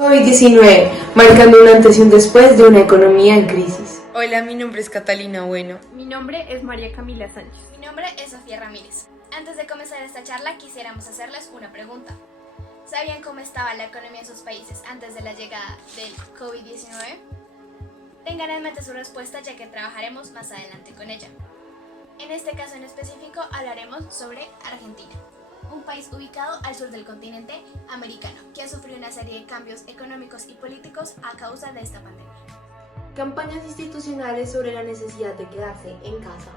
COVID-19, marcando un antes y un después de una economía en crisis. Hola, mi nombre es Catalina Bueno. Mi nombre es María Camila Sánchez. Mi nombre es Sofía Ramírez. Antes de comenzar esta charla, quisiéramos hacerles una pregunta. ¿Sabían cómo estaba la economía en sus países antes de la llegada del COVID-19? Tengan en mente su respuesta, ya que trabajaremos más adelante con ella. En este caso en específico hablaremos sobre Argentina, un país ubicado al sur del continente americano, que ha sufrido una serie de cambios económicos y políticos a causa de esta pandemia. Campañas institucionales sobre la necesidad de quedarse en casa,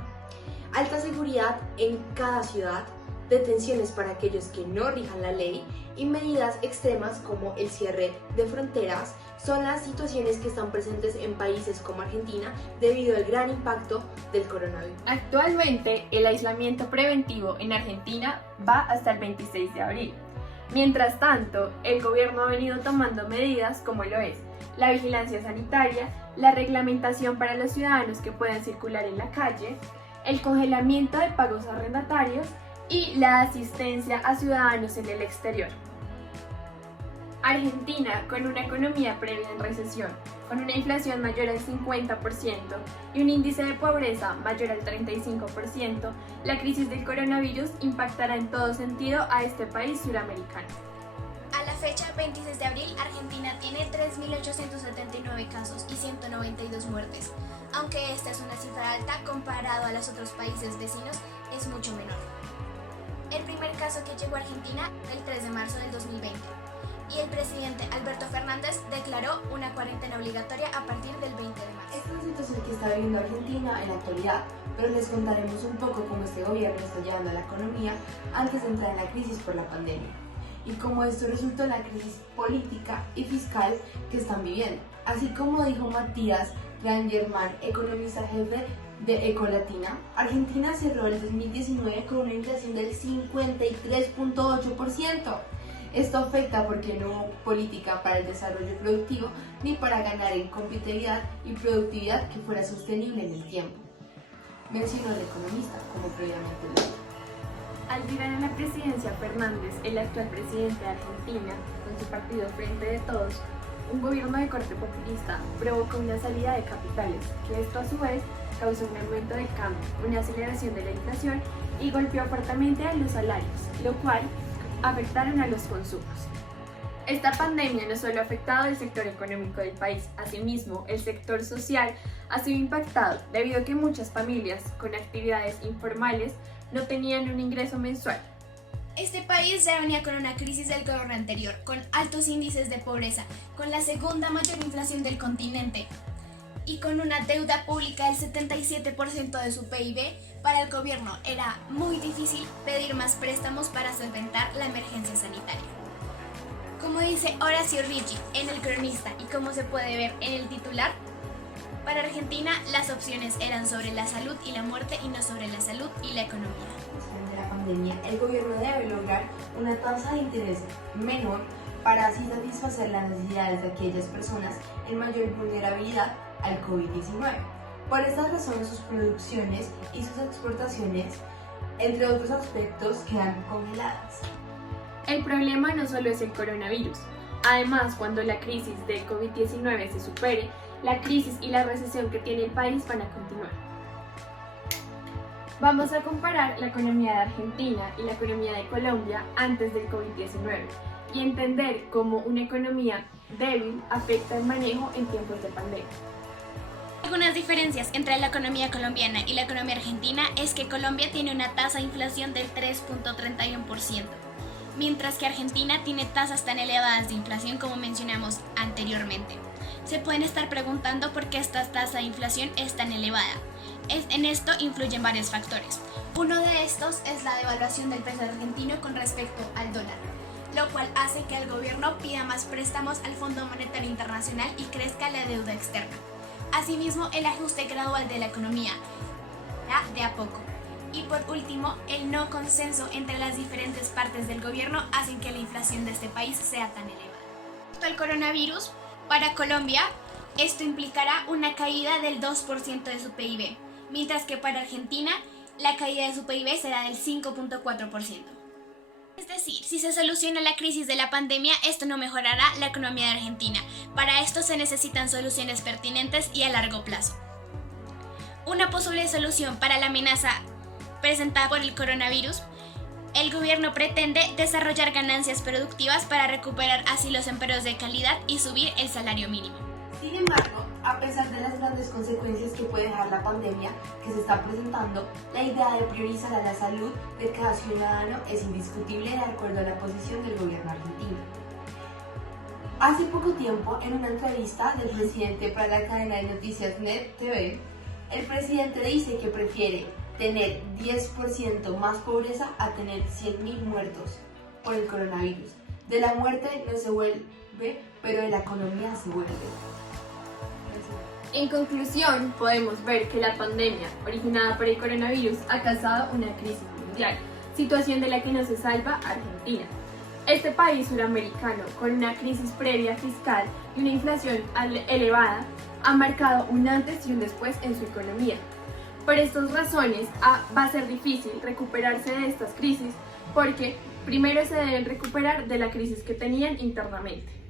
alta seguridad en cada ciudad, detenciones para aquellos que no rijan la ley y medidas extremas como el cierre de fronteras son las situaciones que están presentes en países como Argentina debido al gran impacto del coronavirus. Actualmente, el aislamiento preventivo en Argentina va hasta el 26 de abril. Mientras tanto, el gobierno ha venido tomando medidas como lo es la vigilancia sanitaria, la reglamentación para los ciudadanos que puedan circular en la calle, el congelamiento de pagos arrendatarios y la asistencia a ciudadanos en el exterior. Argentina, con una economía previa en recesión, con una inflación mayor al 50% y un índice de pobreza mayor al 35%, la crisis del coronavirus impactará en todo sentido a este país suramericano. A la fecha 26 de abril, Argentina tiene 3.879 casos y 192 muertes. Aunque esta es una cifra alta, comparado a los otros países vecinos, es mucho menor. El primer caso que llegó a Argentina el 3 de marzo del 2020 y el presidente Alberto Fernández declaró una cuarentena obligatoria a partir del 20 de marzo. Esta es la situación que está viviendo Argentina en la actualidad, pero les contaremos un poco cómo este gobierno está llevando a la economía antes de entrar en la crisis por la pandemia y cómo esto resultó en la crisis política y fiscal que están viviendo. Así como dijo Matías Rangerman, economista jefe de Ecolatina, Argentina cerró el 2019 con una inflación del 53.8%. Esto afecta porque no hubo política para el desarrollo productivo ni para ganar en competitividad y productividad que fuera sostenible en el tiempo, mencionó el economista, como previamente lo dijo. Al llegar a la presidencia Fernández, el actual presidente de Argentina, con su partido Frente de Todos, un gobierno de corte populista, provocó una salida de capitales, que esto a su vez causó un aumento del cambio, una aceleración de la inflación y golpeó fuertemente a los salarios, lo cual afectaron a los consumos. Esta pandemia no solo ha afectado el sector económico del país, asimismo el sector social ha sido impactado debido a que muchas familias con actividades informales no tenían un ingreso mensual. Este país ya venía con una crisis del gobierno anterior, con altos índices de pobreza, con la segunda mayor inflación del continente y con una deuda pública del 77% de su PIB. Para el gobierno era muy difícil pedir más préstamos para solventar la emergencia sanitaria. Como dice Horacio Ricci en El Cronista y como se puede ver en el titular, para Argentina las opciones eran sobre la salud y la muerte y no sobre la salud y la economía. Después de la pandemia, el gobierno debe lograr una tasa de interés menor para así satisfacer las necesidades de aquellas personas en mayor vulnerabilidad al COVID-19. Por estas razones, sus producciones y sus exportaciones, entre otros aspectos, quedan congeladas. El problema no solo es el coronavirus. Además, cuando la crisis del COVID-19 se supere, la crisis y la recesión que tiene el país van a continuar. Vamos a comparar la economía de Argentina y la economía de Colombia antes del COVID-19 y entender cómo una economía débil afecta el manejo en tiempos de pandemia. Algunas diferencias entre la economía colombiana y la economía argentina es que Colombia tiene una tasa de inflación del 3.31%, mientras que Argentina tiene tasas tan elevadas de inflación como mencionamos anteriormente. Se pueden estar preguntando por qué esta tasa de inflación es tan elevada. En esto influyen varios factores. Uno de estos es la devaluación del peso argentino con respecto al dólar, lo cual hace que el gobierno pida más préstamos al Fondo Monetario Internacional y crezca la deuda externa. Asimismo, el ajuste gradual de la economía, de a poco. Y por último, el no consenso entre las diferentes partes del gobierno hacen que la inflación de este país sea tan elevada. Respecto al coronavirus, para Colombia, esto implicará una caída del 2% de su PIB, mientras que para Argentina, la caída de su PIB será del 5.4%. Es decir, si se soluciona la crisis de la pandemia, esto no mejorará la economía de Argentina. Para esto se necesitan soluciones pertinentes y a largo plazo. Una posible solución para la amenaza presentada por el coronavirus: el gobierno pretende desarrollar ganancias productivas para recuperar así los empleos de calidad y subir el salario mínimo. Sin embargo, a pesar de las grandes consecuencias que puede dejar la pandemia que se está presentando, la idea de priorizar a la salud de cada ciudadano es indiscutible de acuerdo a la posición del gobierno argentino. Hace poco tiempo, en una entrevista del presidente para la cadena de noticias NET TV, el presidente dice que prefiere tener 10% más pobreza a tener 100.000 muertos por el coronavirus. De la muerte no se vuelve, pero de la economía se vuelve. En conclusión, podemos ver que la pandemia originada por el coronavirus ha causado una crisis mundial, situación de la que no se salva Argentina. Este país suramericano, con una crisis previa fiscal y una inflación elevada, ha marcado un antes y un después en su economía. Por estas razones va a ser difícil recuperarse de estas crisis, porque primero se deben recuperar de la crisis que tenían internamente.